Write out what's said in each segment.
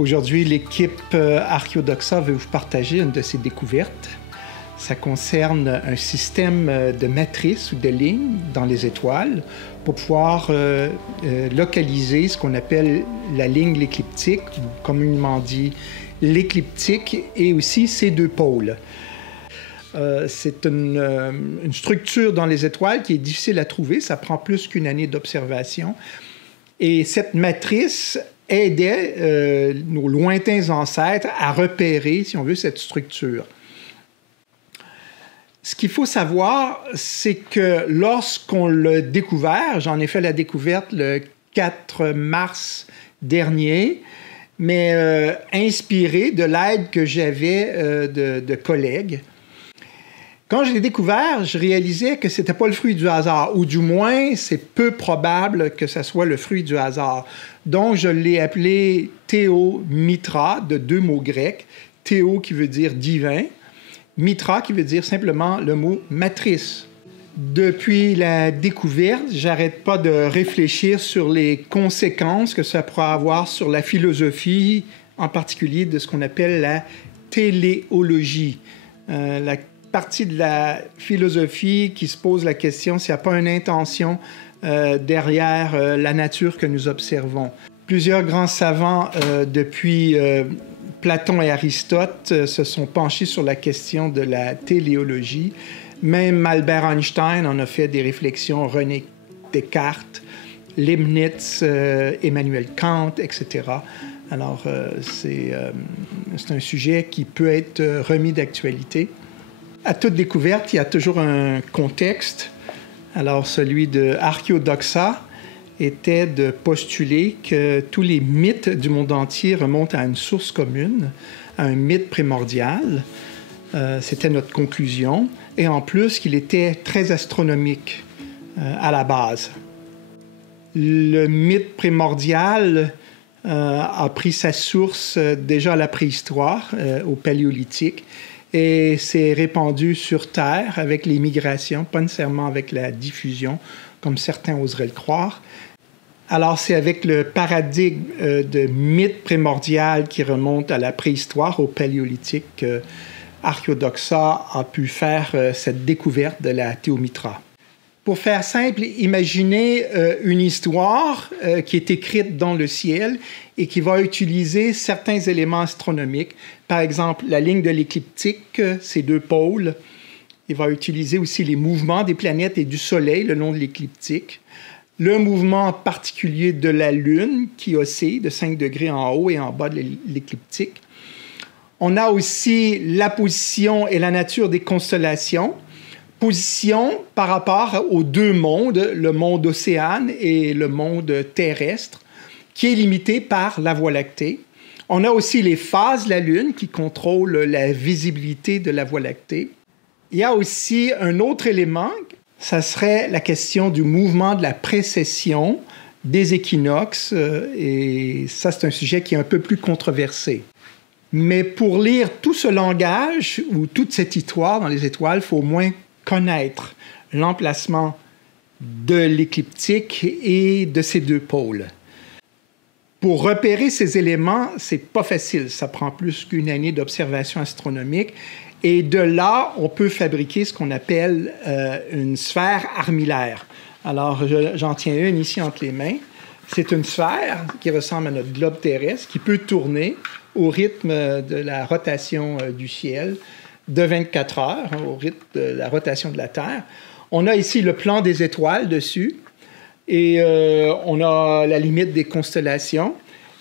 Aujourd'hui, l'équipe Archeodoxa veut vous partager une de ses découvertes. Ça concerne un système de matrices ou de lignes dans les étoiles pour pouvoir localiser ce qu'on appelle la ligne l'écliptique, ou communément dit l'écliptique, et aussi ses deux pôles. C'est une structure dans les étoiles qui est difficile à trouver. Ça prend plus qu'une année d'observation. Et cette matrice aidait nos lointains ancêtres à repérer, si on veut, cette structure. Ce qu'il faut savoir, c'est que lorsqu'on l'a découvert, j'en ai fait la découverte le 4 mars dernier, mais inspiré de l'aide que j'avais de collègues. Quand je l'ai découvert, je réalisais que ce n'était pas le fruit du hasard, ou du moins, c'est peu probable que ce soit le fruit du hasard. Donc, je l'ai appelé Théomitra, de deux mots grecs. Théo qui veut dire divin, Mitra qui veut dire simplement le mot matrice. Depuis la découverte, j'arrête pas de réfléchir sur les conséquences que ça pourrait avoir sur la philosophie, en particulier de ce qu'on appelle la téléologie. La partie de la philosophie qui se pose la question s'il n'y a pas une intention derrière la nature que nous observons. Plusieurs grands savants depuis Platon et Aristote se sont penchés sur la question de la téléologie. Même Albert Einstein en a fait des réflexions, René Descartes, Leibniz, Emmanuel Kant, etc. Alors, c'est un sujet qui peut être remis d'actualité. À toute découverte, il y a toujours un contexte. Alors, celui de Archeodoxa était de postuler que tous les mythes du monde entier remontent à une source commune, à un mythe primordial. C'était notre conclusion. Et en plus, qu'il était très astronomique à la base. Le mythe primordial a pris sa source déjà à la préhistoire, au Paléolithique, et s'est répandu sur Terre avec les migrations, pas nécessairement avec la diffusion, comme certains oseraient le croire. Alors, c'est avec le paradigme de mythe primordial qui remonte à la préhistoire, au Paléolithique, que Archeodoxa a pu faire cette découverte de la Théomitra. Pour faire simple, imaginez une histoire qui est écrite dans le ciel et qui va utiliser certains éléments astronomiques. Par exemple, la ligne de l'écliptique, ces deux pôles. Il va utiliser aussi les mouvements des planètes et du Soleil le long de l'écliptique. Le mouvement particulier de la Lune qui oscille de 5 degrés en haut et en bas de l'écliptique. On a aussi la position et la nature des constellations. Position par rapport aux deux mondes, le monde océane et le monde terrestre, qui est limité par la Voie lactée. On a aussi les phases de la Lune qui contrôlent la visibilité de la Voie lactée. Il y a aussi un autre élément, ça serait la question du mouvement de la précession des équinoxes, et ça, c'est un sujet qui est un peu plus controversé. Mais pour lire tout ce langage ou toute cette histoire dans les étoiles, il faut au moins connaître l'emplacement de l'écliptique et de ses deux pôles. Pour repérer ces éléments, c'est pas facile. Ça prend plus qu'une année d'observation astronomique. Et de là, on peut fabriquer ce qu'on appelle une sphère armillaire. Alors, j'en tiens une ici entre les mains. C'est une sphère qui ressemble à notre globe terrestre, qui peut tourner au rythme de la rotation du ciel de 24 heures, au rythme de la rotation de la Terre. On a ici le plan des étoiles dessus et on a la limite des constellations.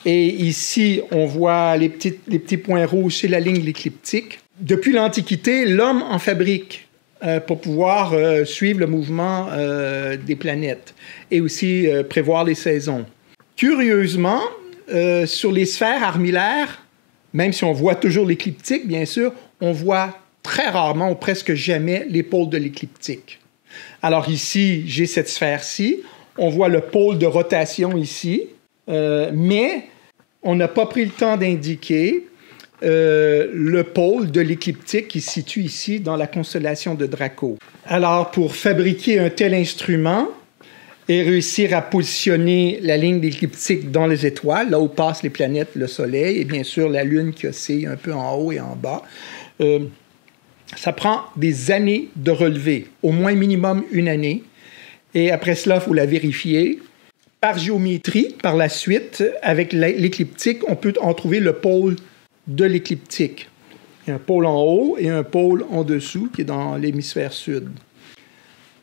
Et ici, on voit les petits points rouges, c'est la ligne de l'écliptique. Depuis l'Antiquité, l'homme en fabrique pour pouvoir suivre le mouvement des planètes et aussi prévoir les saisons. Curieusement, sur les sphères armillaires, même si on voit toujours l'écliptique, bien sûr, on voit très rarement ou presque jamais les pôles de l'écliptique. Alors ici, j'ai cette sphère-ci. On voit le pôle de rotation ici, mais on n'a pas pris le temps d'indiquer le pôle de l'écliptique qui se situe ici dans la constellation de Draco. Alors, pour fabriquer un tel instrument, et réussir à positionner la ligne d'écliptique dans les étoiles, là où passent les planètes, le Soleil, et bien sûr la Lune qui oscille un peu en haut et en bas. Ça prend des années de relever, au moins minimum une année. Et après cela, il faut la vérifier. Par géométrie, par la suite, avec l'écliptique, on peut en trouver le pôle de l'écliptique. Il y a un pôle en haut et un pôle en dessous qui est dans l'hémisphère sud.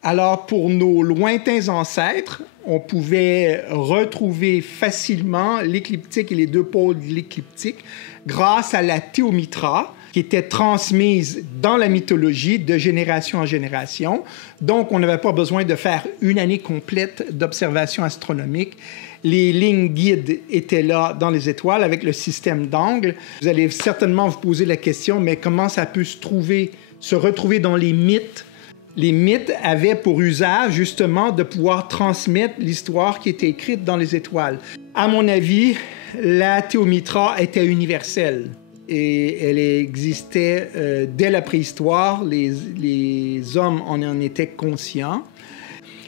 Alors, pour nos lointains ancêtres, on pouvait retrouver facilement l'écliptique et les deux pôles de l'écliptique grâce à la théomitra, qui était transmise dans la mythologie de génération en génération. Donc, on n'avait pas besoin de faire une année complète d'observation astronomique. Les lignes guides étaient là dans les étoiles avec le système d'angles. Vous allez certainement vous poser la question, mais comment ça peut se retrouver dans les mythes? Les mythes avaient pour usage justement de pouvoir transmettre l'histoire qui était écrite dans les étoiles. À mon avis, la théomitra était universelle. Et elle existait dès la préhistoire. Les hommes en étaient conscients.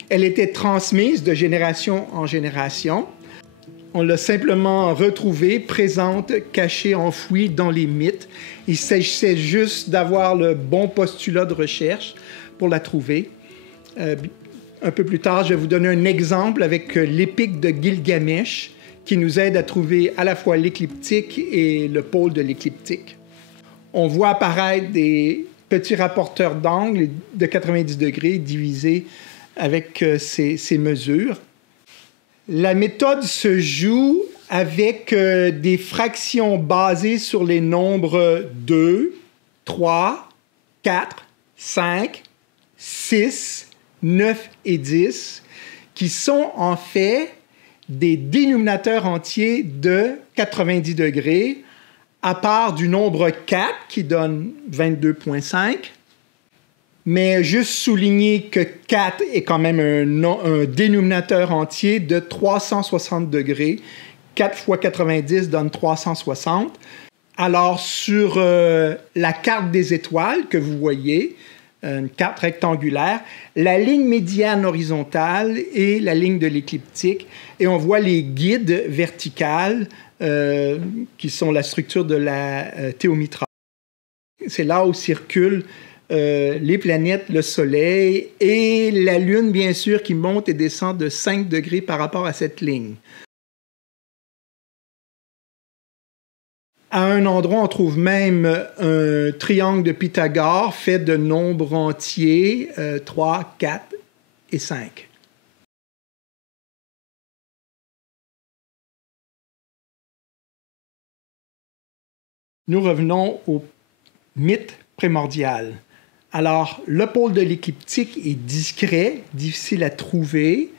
Elle était transmise de génération en génération. On l'a simplement retrouvée, présente, cachée, enfouie dans les mythes. Il s'agissait juste d'avoir le bon postulat de recherche pour la trouver. Un peu plus tard, je vais vous donner un exemple avec l'épique de Gilgamesh, qui nous aide à trouver à la fois l'écliptique et le pôle de l'écliptique. On voit apparaître des petits rapporteurs d'angles de 90 degrés divisés avec ces mesures. La méthode se joue avec des fractions basées sur les nombres 2, 3, 4, 5, 6, 9 et 10, qui sont en fait des dénominateurs entiers de 90 degrés, à part du nombre 4 qui donne 22,5. Mais juste souligner que 4 est quand même un dénominateur entier de 360 degrés. 4 fois 90 donne 360. Alors, sur la carte des étoiles que vous voyez, une carte rectangulaire, la ligne médiane horizontale et la ligne de l'écliptique. Et on voit les guides verticales qui sont la structure de la théomitra. C'est là où circulent les planètes, le Soleil et la Lune, bien sûr, qui monte et descend de 5 degrés par rapport à cette ligne. À un endroit, on trouve même un triangle de Pythagore fait de nombres entiers, 3, 4 et 5. Nous revenons au mythe primordial. Alors, le pôle de l'écliptique est discret, difficile à trouver,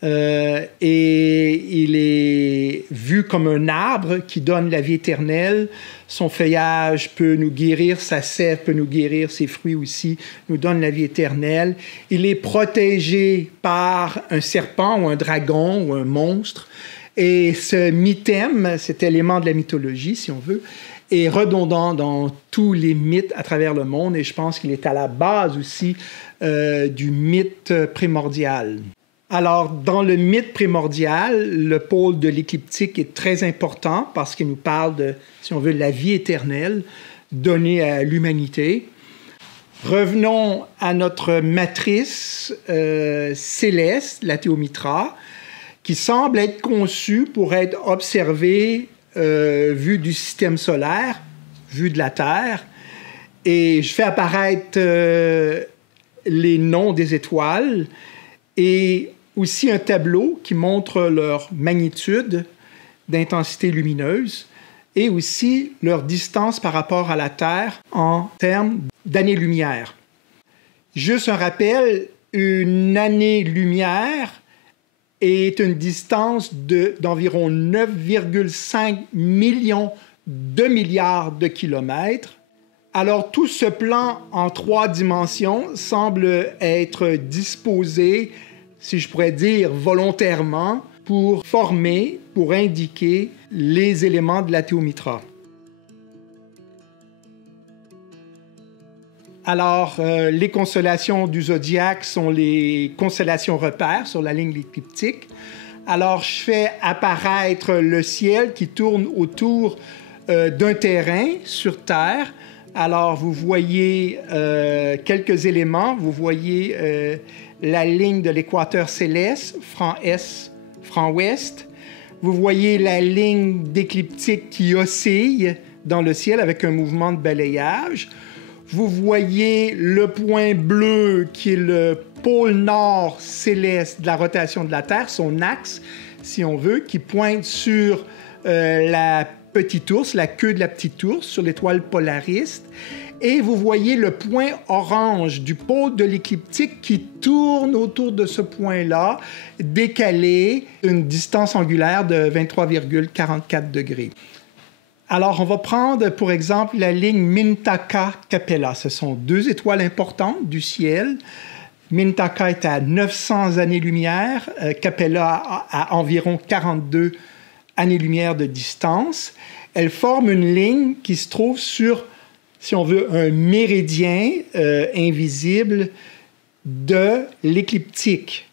et il est vu comme un arbre qui donne la vie éternelle. Son feuillage peut nous guérir, sa sève peut nous guérir, ses fruits aussi nous donnent la vie éternelle. Il est protégé par un serpent ou un dragon ou un monstre. Et ce mythème, cet élément de la mythologie, si on veut, est redondant dans tous les mythes à travers le monde, et je pense qu'il est à la base aussi du mythe primordial. Alors, dans le mythe primordial, le pôle de l'écliptique est très important parce qu'il nous parle de, si on veut, la vie éternelle donnée à l'humanité. Revenons à notre matrice céleste, la théomitra, qui semble être conçue pour être observée vue du système solaire, vue de la Terre. Et je fais apparaître les noms des étoiles et aussi un tableau qui montre leur magnitude d'intensité lumineuse et aussi leur distance par rapport à la Terre en termes d'années-lumière. Juste un rappel, une année-lumière est une distance d'environ 9,5 millions de milliards de kilomètres. Alors, tout ce plan en 3 dimensions semble être disposé, si je pourrais dire volontairement, pour former, pour indiquer les éléments de la théomitra. Alors, les constellations du zodiaque sont les constellations repères sur la ligne écliptique. Alors, je fais apparaître le ciel qui tourne autour d'un terrain sur Terre. Alors, vous voyez quelques éléments. Vous voyez la ligne de l'équateur céleste, franc est, franc ouest. Vous voyez la ligne d'écliptique qui oscille dans le ciel avec un mouvement de balayage. Vous voyez le point bleu qui est le pôle nord céleste de la rotation de la Terre, son axe, si on veut, qui pointe sur la petite ours, la queue de la petite ours, sur l'étoile polariste. Et vous voyez le point orange du pôle de l'écliptique qui tourne autour de ce point-là, décalé d'une distance angulaire de 23,44 degrés. Alors, on va prendre, pour exemple, la ligne Mintaka-Capella. Ce sont deux étoiles importantes du ciel. Mintaka est à 900 années-lumière, Capella à environ 42 années-lumière de distance. Elles forment une ligne qui se trouve sur, si on veut, un méridien invisible de l'écliptique.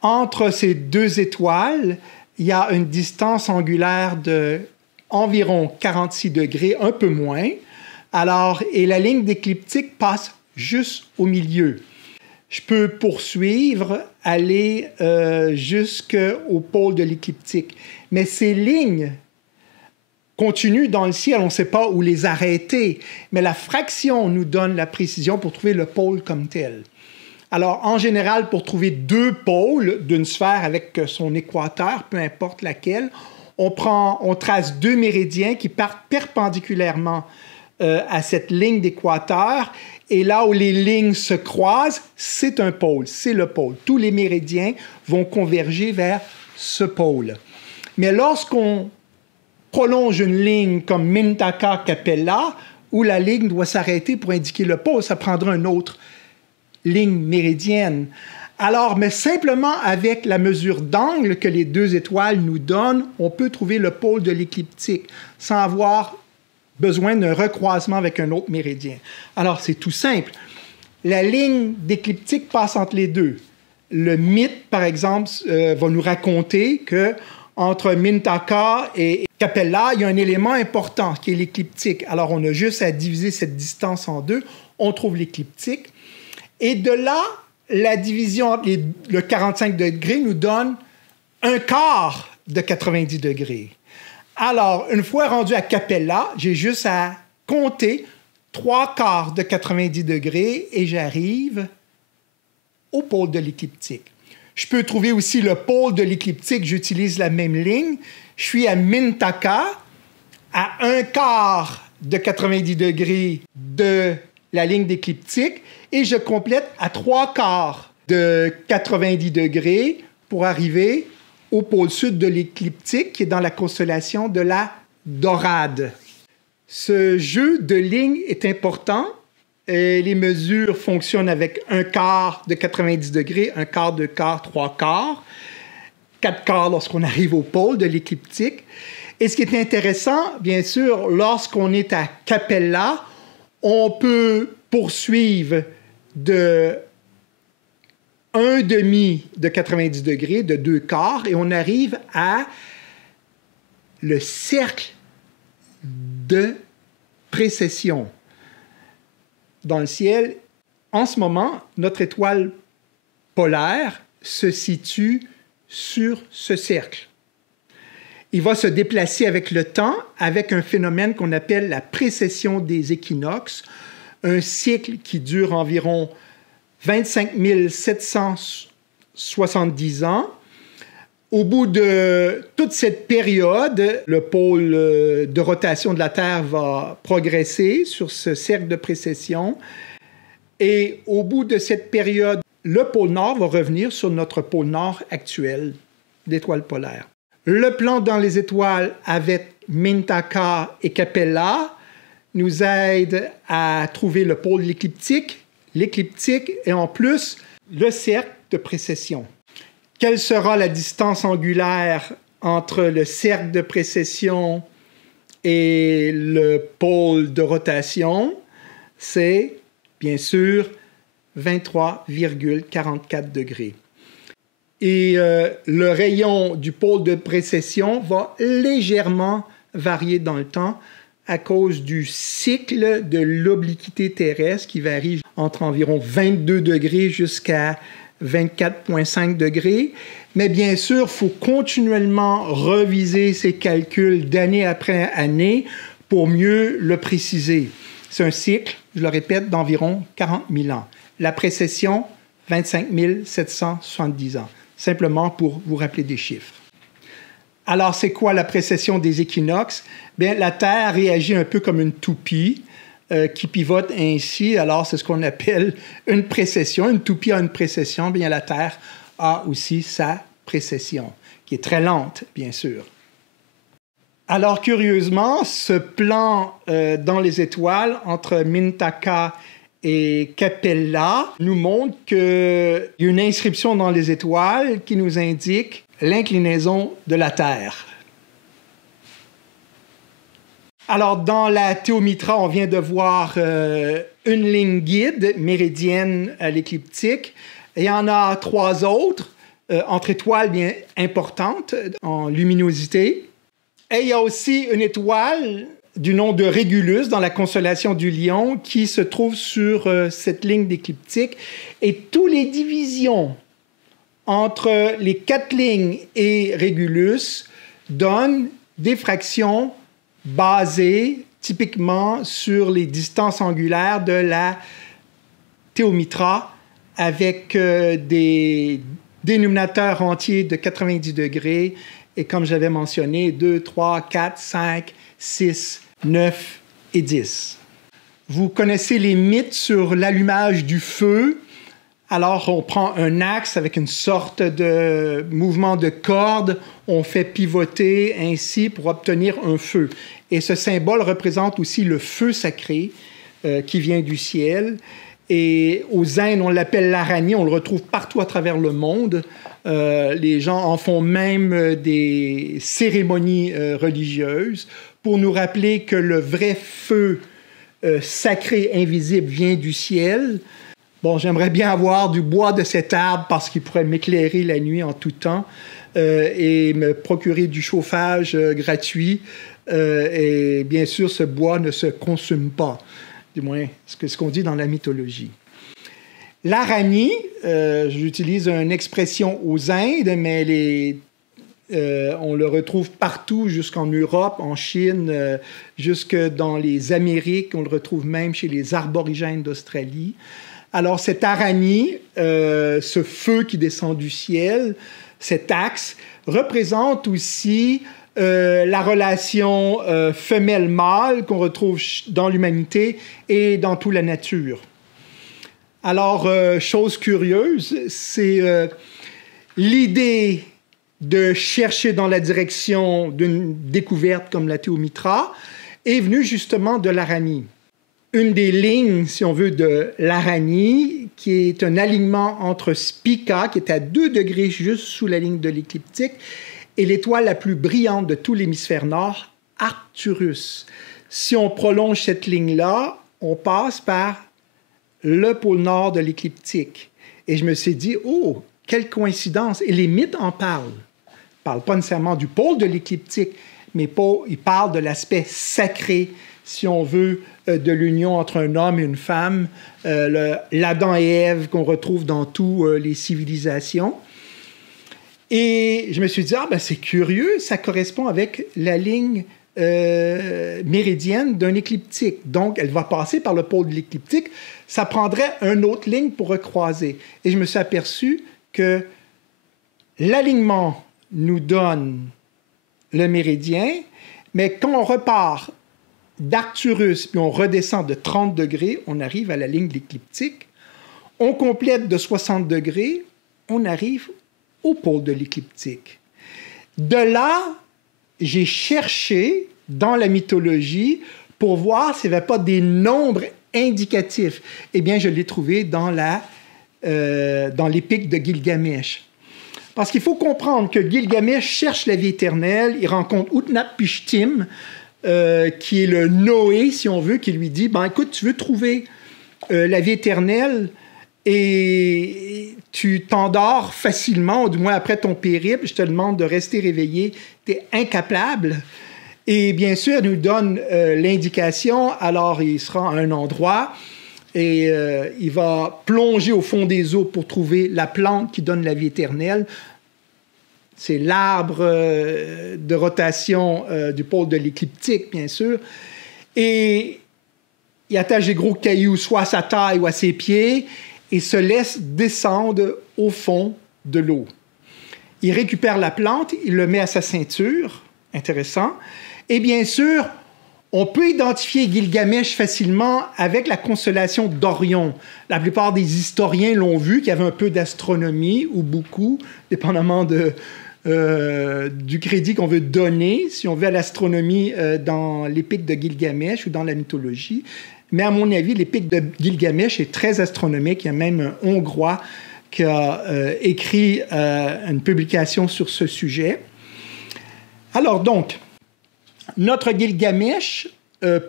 Entre ces deux étoiles, il y a une distance angulaire de environ 46 degrés, un peu moins. Alors, et la ligne d'écliptique passe juste au milieu. Je peux poursuivre, aller jusqu'au pôle de l'écliptique. Mais ces lignes continuent dans le ciel, on ne sait pas où les arrêter. Mais la fraction nous donne la précision pour trouver le pôle comme tel. Alors, en général, pour trouver deux pôles d'une sphère avec son équateur, peu importe laquelle, on trace deux méridiens qui partent perpendiculairement à cette ligne d'équateur. Et là où les lignes se croisent, c'est un pôle, c'est le pôle. Tous les méridiens vont converger vers ce pôle. Mais lorsqu'on prolonge une ligne comme Mintaka-Capella, où la ligne doit s'arrêter pour indiquer le pôle, ça prendra une autre ligne méridienne. Alors, mais simplement avec la mesure d'angle que les deux étoiles nous donnent, on peut trouver le pôle de l'écliptique sans avoir besoin d'un recroisement avec un autre méridien. Alors, c'est tout simple. La ligne d'écliptique passe entre les deux. Le mythe, par exemple, va nous raconter que entre Mintaka et Capella, il y a un élément important qui est l'écliptique. Alors, on a juste à diviser cette distance en deux, on trouve l'écliptique. Et de là, la division entre le 45 degrés nous donne un quart de 90 degrés. Alors, une fois rendu à Capella, j'ai juste à compter 3 quarts de 90 degrés et j'arrive au pôle de l'écliptique. Je peux trouver aussi le pôle de l'écliptique, j'utilise la même ligne. Je suis à Mintaka, à 1 quart de 90 degrés de la ligne d'écliptique, et je complète à 3 quarts de 90 degrés pour arriver au pôle sud de l'écliptique, qui est dans la constellation de la Dorade. Ce jeu de lignes est important. Les mesures fonctionnent avec 1 quart de 90 degrés, 1 quart, 2 quarts, 3 quarts, 4 quarts lorsqu'on arrive au pôle de l'écliptique. Et ce qui est intéressant, bien sûr, lorsqu'on est à Capella, on peut poursuivre de 1/2 de 90 degrés, de 2 quarts, et on arrive à le cercle de précession. Dans le ciel, en ce moment, notre étoile polaire se situe sur ce cercle. Il va se déplacer avec le temps, avec un phénomène qu'on appelle la précession des équinoxes, un cycle qui dure environ 25 770 ans. Au bout de toute cette période, le pôle de rotation de la Terre va progresser sur ce cercle de précession. Et au bout de cette période, le pôle Nord va revenir sur notre pôle Nord actuel d'étoiles polaires. Le plan dans les étoiles avec Mintaka et Capella nous aide à trouver le pôle de l'écliptique et en plus le cercle de précession. Quelle sera la distance angulaire entre le cercle de précession et le pôle de rotation? C'est Bien sûr, 23,44 degrés. Et le rayon du pôle de précession va légèrement varier dans le temps à cause du cycle de l'obliquité terrestre qui varie entre environ 22 degrés jusqu'à 24,5 degrés. Mais bien sûr, il faut continuellement reviser ces calculs d'année après année pour mieux le préciser. C'est un cycle, je le répète, d'environ 40 000 ans. La précession, 25 770 ans. Simplement pour vous rappeler des chiffres. Alors, c'est quoi la précession des équinoxes? Bien, la Terre réagit un peu comme une toupie qui pivote ainsi. Alors, c'est ce qu'on appelle une précession. Une toupie a une précession. Bien, la Terre a aussi sa précession, qui est très lente, bien sûr. Alors, curieusement, ce plan dans les étoiles entre Mintaka et Capella nous montre qu'il y a une inscription dans les étoiles qui nous indique l'inclinaison de la Terre. Alors, dans la théomitra, on vient de voir une ligne guide méridienne à l'écliptique. Il y en a 3 autres entre étoiles bien importantes en luminosité. Et il y a aussi une étoile du nom de Régulus dans la constellation du Lion qui se trouve sur cette ligne d'écliptique. Et toutes les divisions entre les 4 lignes et Régulus donnent des fractions basées typiquement sur les distances angulaires de la théomitra avec des dénominateurs entiers de 90 degrés et comme j'avais mentionné, 2, 3, 4, 5, 6, 9 et 10. Vous connaissez les mythes sur l'allumage du feu. Alors, on prend un axe avec une sorte de mouvement de corde, on fait pivoter ainsi pour obtenir un feu. Et ce symbole représente aussi le feu sacré qui vient du ciel. Et aux Indes, on l'appelle l'araignée, on le retrouve partout à travers le monde. Les gens en font même des cérémonies religieuses pour nous rappeler que le vrai feu sacré invisible vient du ciel. Bon, j'aimerais bien avoir du bois de cet arbre parce qu'il pourrait m'éclairer la nuit en tout temps et me procurer du chauffage gratuit. Et bien sûr, ce bois ne se consume pas, du moins ce qu'on dit dans la mythologie. L'araignée, j'utilise une expression aux Indes, mais on le retrouve partout, jusqu'en Europe, en Chine, jusque dans les Amériques. On le retrouve même chez les aborigènes d'Australie. Alors, cette araignée, ce feu qui descend du ciel, cet axe, représente aussi la relation femelle-mâle qu'on retrouve dans l'humanité et dans toute la nature. Alors, chose curieuse, c'est l'idée de chercher dans la direction d'une découverte comme la théomitra est venue justement de l'araignée. Une des lignes, si on veut, de l'araignée, qui est un alignement entre Spica, qui est à 2 degrés juste sous la ligne de l'écliptique, et l'étoile la plus brillante de tout l'hémisphère nord, Arcturus. Si on prolonge cette ligne-là, on passe par le pôle nord de l'écliptique. Et je me suis dit, oh, quelle coïncidence! Et les mythes en parlent. Ils ne parlent pas nécessairement du pôle de l'écliptique, mais ils parlent de l'aspect sacré, si on veut, de l'union entre un homme et une femme, l'Adam et Ève qu'on retrouve dans toutes les civilisations. Et je me suis dit, c'est curieux, ça correspond avec la ligne méridienne d'un écliptique. Donc, elle va passer par le pôle de l'écliptique. Ça prendrait une autre ligne pour recroiser. Et je me suis aperçu que l'alignement nous donne le méridien, mais quand on repart d'Arcturus, puis on redescend de 30 degrés, on arrive à la ligne de l'écliptique. On complète de 60 degrés, on arrive au pôle de l'écliptique. De là, j'ai cherché dans la mythologie pour voir s'il n'y avait pas des nombres indicatifs. Eh bien, je l'ai trouvé dans l'épique de Gilgamesh. Parce qu'il faut comprendre que Gilgamesh cherche la vie éternelle, il rencontre Utnapishtim, qui est le Noé, si on veut, qui lui dit, écoute, tu veux trouver la vie éternelle et tu t'endors facilement, ou du moins après ton périple, je te demande de rester réveillé, tu es incapable. Et bien sûr, il nous donne l'indication, alors il sera à un endroit et il va plonger au fond des eaux pour trouver la plante qui donne la vie éternelle. C'est l'arbre de rotation du pôle de l'écliptique, bien sûr. Et il attache des gros cailloux soit à sa taille ou à ses pieds et se laisse descendre au fond de l'eau. Il récupère la plante, il le met à sa ceinture. Intéressant. Et bien sûr, on peut identifier Gilgamesh facilement avec la constellation d'Orion. La plupart des historiens l'ont vu, qu'il y avait un peu d'astronomie, ou beaucoup, dépendamment du crédit qu'on veut donner, si on veut à l'astronomie dans l'Épique de Gilgamesh ou dans la mythologie. Mais à mon avis, l'Épique de Gilgamesh est très astronomique. Il y a même un Hongrois qui a écrit une publication sur ce sujet. Alors donc, notre Gilgamesh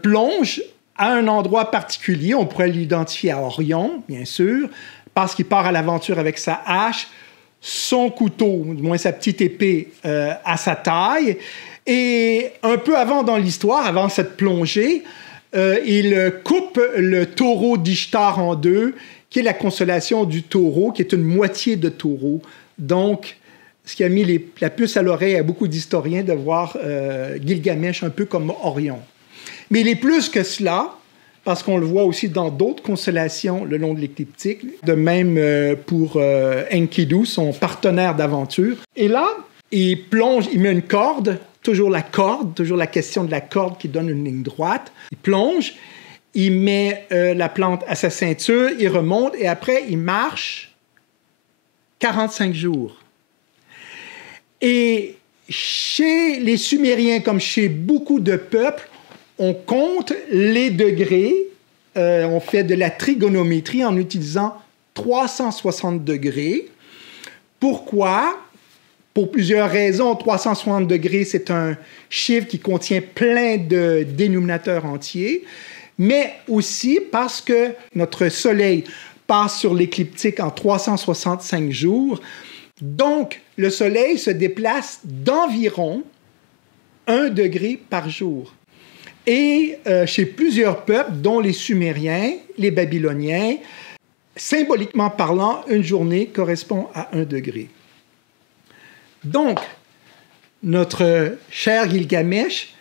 plonge à un endroit particulier. On pourrait l'identifier à Orion, bien sûr, parce qu'il part à l'aventure avec sa hache, son couteau, du moins sa petite épée, à sa taille. Et un peu avant dans l'histoire, avant cette plongée, il coupe le taureau d'Ishtar en deux, qui est la constellation du taureau, qui est une moitié de taureau. Donc, ce qui a mis la puce à l'oreille à beaucoup d'historiens de voir Gilgamesh un peu comme Orion. Mais il est plus que cela, parce qu'on le voit aussi dans d'autres constellations le long de l'écliptique, de même pour Enkidu, son partenaire d'aventure. Et là, il plonge, il met une corde, toujours la question de la corde qui donne une ligne droite. Il plonge, il met la plante à sa ceinture, il remonte, et après, il marche 45 jours. Et chez les Sumériens, comme chez beaucoup de peuples, on compte les degrés, on fait de la trigonométrie en utilisant 360 degrés. Pourquoi? Pour plusieurs raisons. 360 degrés, c'est un chiffre qui contient plein de dénominateurs entiers, mais aussi parce que notre Soleil passe sur l'écliptique en 365 jours. Donc, le Soleil se déplace d'environ 1 degré par jour. Et chez plusieurs peuples, dont les Sumériens, les Babyloniens, symboliquement parlant, une journée correspond à 1 degré. Donc, notre cher Gilgamesh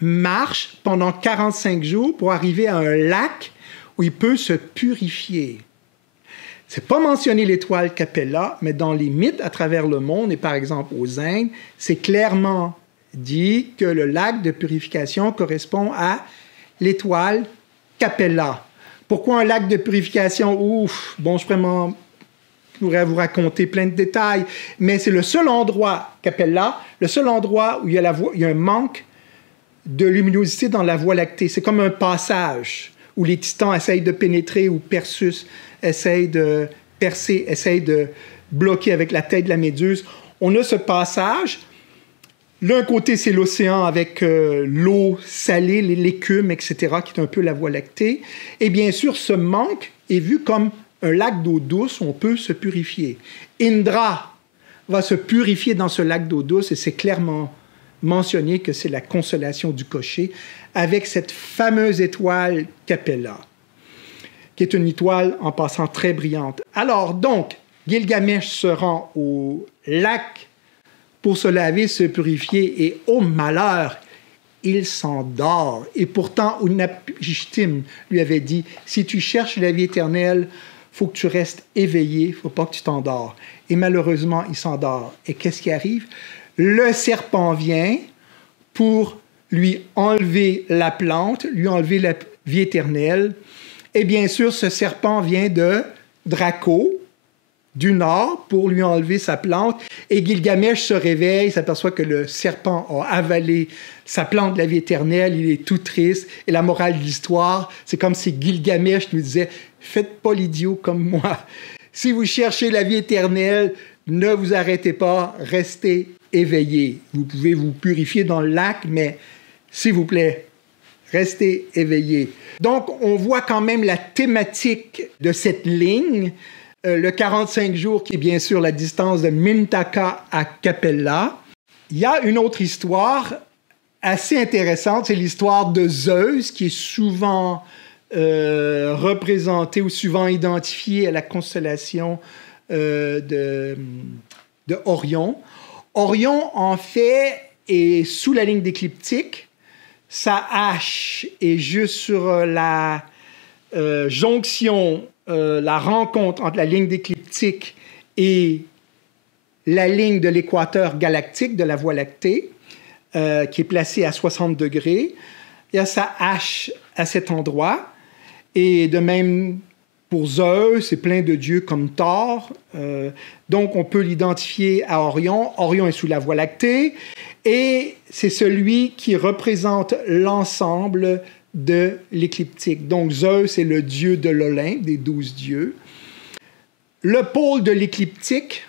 marche pendant 45 jours pour arriver à un lac où il peut se purifier. C'est pas mentionné l'étoile Capella, mais dans les mythes à travers le monde, et par exemple aux Indes, c'est clairement dit que le lac de purification correspond à l'étoile Capella. Pourquoi un lac de purification? Ouf, bon, je pourrais vous raconter plein de détails, mais c'est le seul endroit, Capella, le seul endroit où il y a un manque de luminosité dans la Voie lactée. C'est comme un passage où les titans essayent de pénétrer, où Perseus essaye de percer, essaye de bloquer avec la tête de la méduse. On a ce passage. L'un côté, c'est l'océan avec l'eau salée, l'écume, etc., qui est un peu la Voie lactée. Et bien sûr, ce manque est vu comme un lac d'eau douce où on peut se purifier. Indra va se purifier dans ce lac d'eau douce et c'est clairement mentionné que c'est la constellation du cocher avec cette fameuse étoile Capella, qui est une étoile en passant très brillante. Alors donc, Gilgamesh se rend au lac pour se laver, se purifier, et au malheur, il s'endort. Et pourtant, Utnapishtim lui avait dit, si tu cherches la vie éternelle, il faut que tu restes éveillé, il ne faut pas que tu t'endors. Et malheureusement, il s'endort. Et qu'est-ce qui arrive? Le serpent vient pour lui enlever la plante, lui enlever la vie éternelle. Et bien sûr, ce serpent vient de Draco, du nord, pour lui enlever sa plante. Et Gilgamesh se réveille, s'aperçoit que le serpent a avalé sa plante de la vie éternelle, il est tout triste. Et la morale de l'histoire, c'est comme si Gilgamesh nous disait « Faites pas l'idiot comme moi. Si vous cherchez la vie éternelle, ne vous arrêtez pas, restez éveillé. Vous pouvez vous purifier dans le lac, mais s'il vous plaît, restez éveillés. Donc, on voit quand même la thématique de cette ligne, le 45 jours qui est bien sûr la distance de Mintaka à Capella. Il y a une autre histoire assez intéressante, c'est l'histoire de Zeus qui est souvent représentée ou souvent identifiée à la constellation de Orion. Orion, en fait, est sous la ligne d'écliptique. Sa hache est juste sur la jonction, la rencontre entre la ligne d'écliptique et la ligne de l'équateur galactique de la Voie lactée, qui est placée à 60 degrés. Il y a sa hache à cet endroit. Et de même pour Zeus, c'est plein de dieux comme Thor. Donc, on peut l'identifier à Orion. Orion est sous la Voie lactée. Et c'est celui qui représente l'ensemble de l'écliptique. Donc, Zeus est le dieu de l'Olympe, des 12 dieux. Le pôle de l'écliptique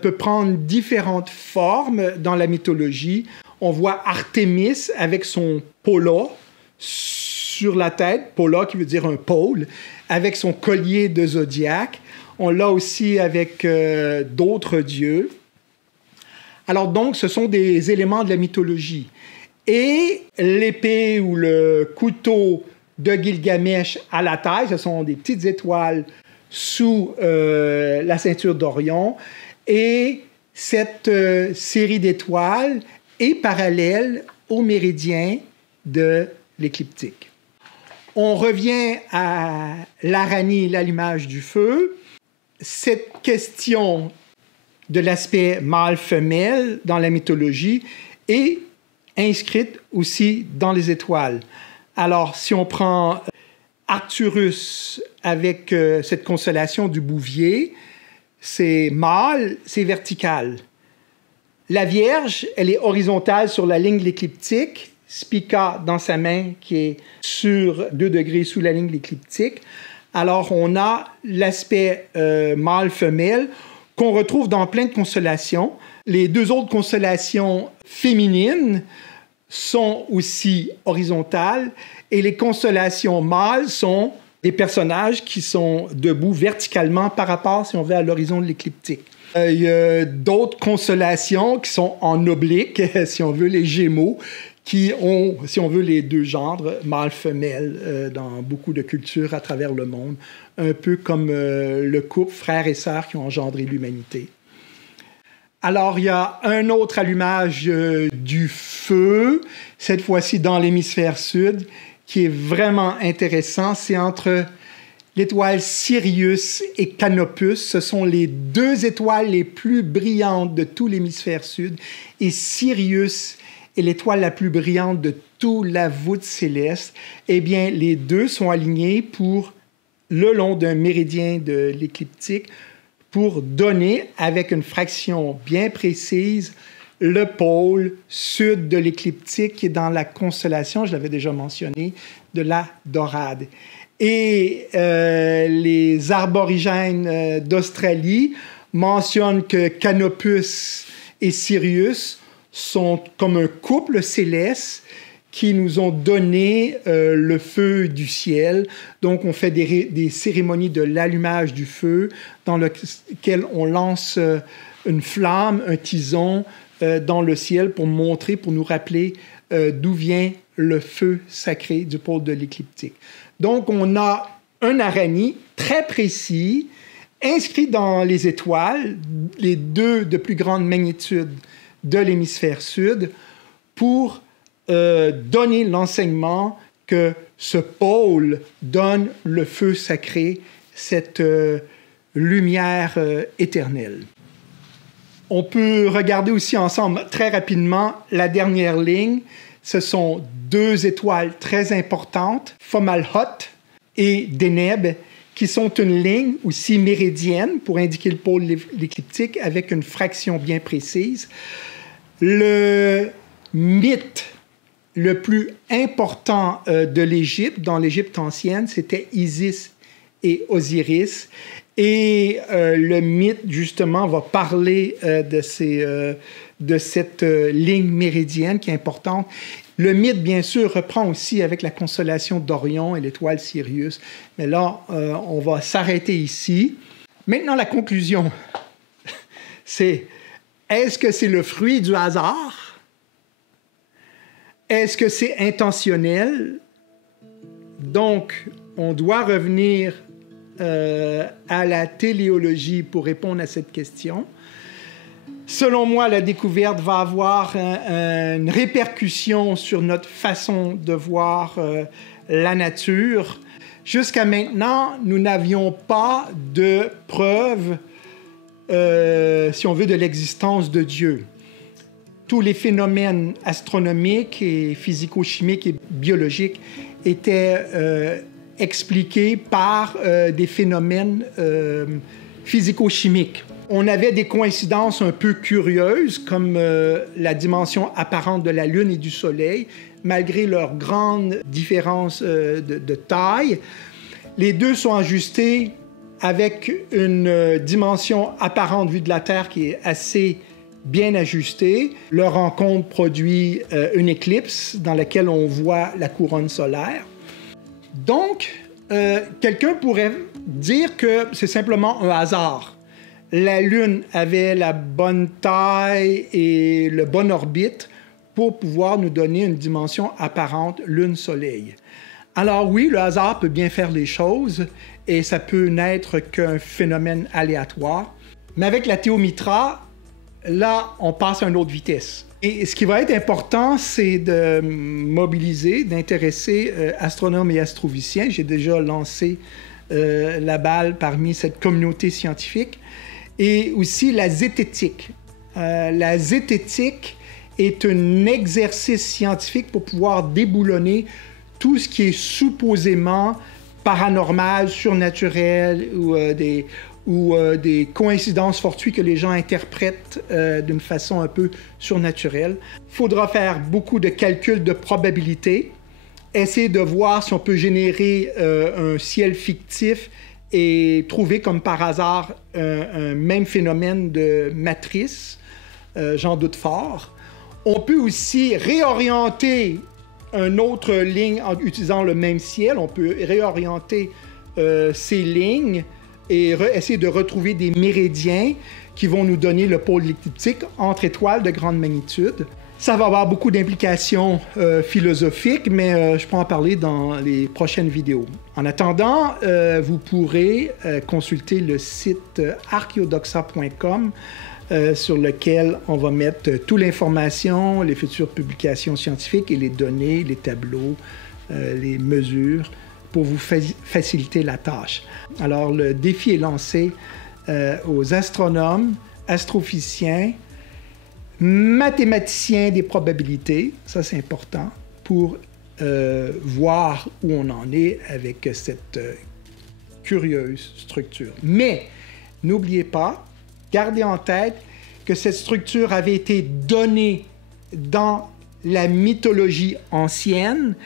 peut prendre différentes formes dans la mythologie. On voit Artémis avec son pola sur la tête, pola qui veut dire un pôle, avec son collier de zodiaque. On l'a aussi avec d'autres dieux. Alors donc, ce sont des éléments de la mythologie. Et l'épée ou le couteau de Gilgamesh à la taille, ce sont des petites étoiles sous la ceinture d'Orion. Et cette série d'étoiles est parallèle au méridien de l'écliptique. On revient à l'araignée et l'allumage du feu. Cette question de l'aspect mâle-femelle dans la mythologie est inscrite aussi dans les étoiles. Alors, si on prend Arcturus avec cette constellation du Bouvier, c'est mâle, c'est vertical. La Vierge, elle est horizontale sur la ligne de l'écliptique, Spica dans sa main qui est sur 2 degrés sous la ligne de l'écliptique. Alors, on a l'aspect mâle-femelle qu'on retrouve dans plein de constellations. Les 2 autres constellations féminines sont aussi horizontales et les constellations mâles sont des personnages qui sont debout verticalement par rapport, si on veut, à l'horizon de l'écliptique. Il y a d'autres constellations qui sont en oblique, si on veut, les Gémeaux, qui ont, si on veut, les 2 genres, mâle-femelle, dans beaucoup de cultures à travers le monde, un peu comme le couple frères et sœurs qui ont engendré l'humanité. Alors, il y a un autre allumage du feu, cette fois-ci dans l'hémisphère sud, qui est vraiment intéressant. C'est entre l'étoile Sirius et Canopus. Ce sont les 2 étoiles les plus brillantes de tout l'hémisphère sud. Et Sirius est l'étoile la plus brillante de toute la voûte céleste. Eh bien, les 2 sont alignés pour le long d'un méridien de l'écliptique pour donner, avec une fraction bien précise, le pôle sud de l'écliptique qui est dans la constellation, je l'avais déjà mentionné, de la Dorade. Et les aborigènes d'Australie mentionnent que Canopus et Sirius sont comme un couple céleste qui nous ont donné le feu du ciel. Donc, on fait des cérémonies de l'allumage du feu dans lequel on lance une flamme, un tison dans le ciel pour montrer, pour nous rappeler d'où vient le feu sacré du pôle de l'écliptique. Donc, on a un araignée très précis, inscrit dans les étoiles, les 2 de plus grande magnitude de l'hémisphère sud, pour donner l'enseignement que ce pôle donne le feu sacré, cette lumière éternelle. On peut regarder aussi ensemble très rapidement la dernière ligne. Ce sont 2 étoiles très importantes, Fomalhaut et Deneb, qui sont une ligne aussi méridienne pour indiquer le pôle de l'écliptique avec une fraction bien précise. Le mythe le plus important de l'Égypte, dans l'Égypte ancienne, c'était Isis et Osiris. Et le mythe, justement, va parler de cette ligne méridienne qui est importante. Le mythe, bien sûr, reprend aussi avec la constellation d'Orion et l'étoile Sirius. Mais là, on va s'arrêter ici. Maintenant, la conclusion, c'est, est-ce que c'est le fruit du hasard? Est-ce que c'est intentionnel? Donc, on doit revenir à la téléologie pour répondre à cette question. Selon moi, la découverte va avoir une répercussion sur notre façon de voir la nature. Jusqu'à maintenant, nous n'avions pas de preuves, si on veut, de l'existence de Dieu. Tous les phénomènes astronomiques et physico-chimiques et biologiques étaient expliqués par des phénomènes physico-chimiques. On avait des coïncidences un peu curieuses, comme la dimension apparente de la Lune et du Soleil, malgré leur grande différence de taille. Les deux sont ajustés avec une dimension apparente vue de la Terre qui est assez bien ajustée. Leur rencontre produit une éclipse dans laquelle on voit la couronne solaire. Donc, quelqu'un pourrait dire que c'est simplement un hasard. La Lune avait la bonne taille et le bon orbite pour pouvoir nous donner une dimension apparente Lune-Soleil. Alors oui, le hasard peut bien faire les choses et ça peut n'être qu'un phénomène aléatoire. Mais avec la théomitra, là, on passe à une autre vitesse. Et ce qui va être important, c'est de mobiliser, d'intéresser astronomes et astrophysiciens. J'ai déjà lancé la balle parmi cette communauté scientifique. Et aussi la zététique. La zététique est un exercice scientifique pour pouvoir déboulonner tout ce qui est supposément paranormal, surnaturel ou des coïncidences fortuites que les gens interprètent d'une façon un peu surnaturelle. Il faudra faire beaucoup de calculs de probabilité, essayer de voir si on peut générer un ciel fictif et trouver comme par hasard un même phénomène de matrice, j'en doute fort. On peut aussi réorienter une autre ligne en utilisant le même ciel. On peut réorienter ces lignes et essayer de retrouver des méridiens qui vont nous donner le pôle écliptique entre étoiles de grande magnitude. Ça va avoir beaucoup d'implications philosophiques, mais je pourrai en parler dans les prochaines vidéos. En attendant, vous pourrez consulter le site archeodoxa.com sur lequel on va mettre toute l'information, les futures publications scientifiques et les données, les tableaux, les mesures pour vous faciliter la tâche. Alors, le défi est lancé aux astronomes, astrophysiciens, mathématiciens des probabilités, ça c'est important, pour voir où on en est avec cette curieuse structure. Mais n'oubliez pas, gardez en tête que cette structure avait été donnée dans la mythologie ancienne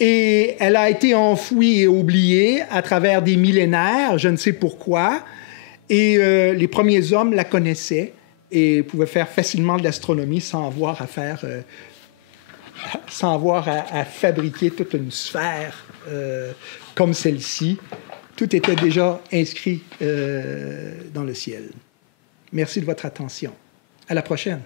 et elle a été enfouie et oubliée à travers des millénaires, je ne sais pourquoi, et les premiers hommes la connaissaient et pouvaient faire facilement de l'astronomie sans avoir à faire, sans avoir à fabriquer toute une sphère comme celle-ci. Tout était déjà inscrit dans le ciel. Merci de votre attention. À la prochaine.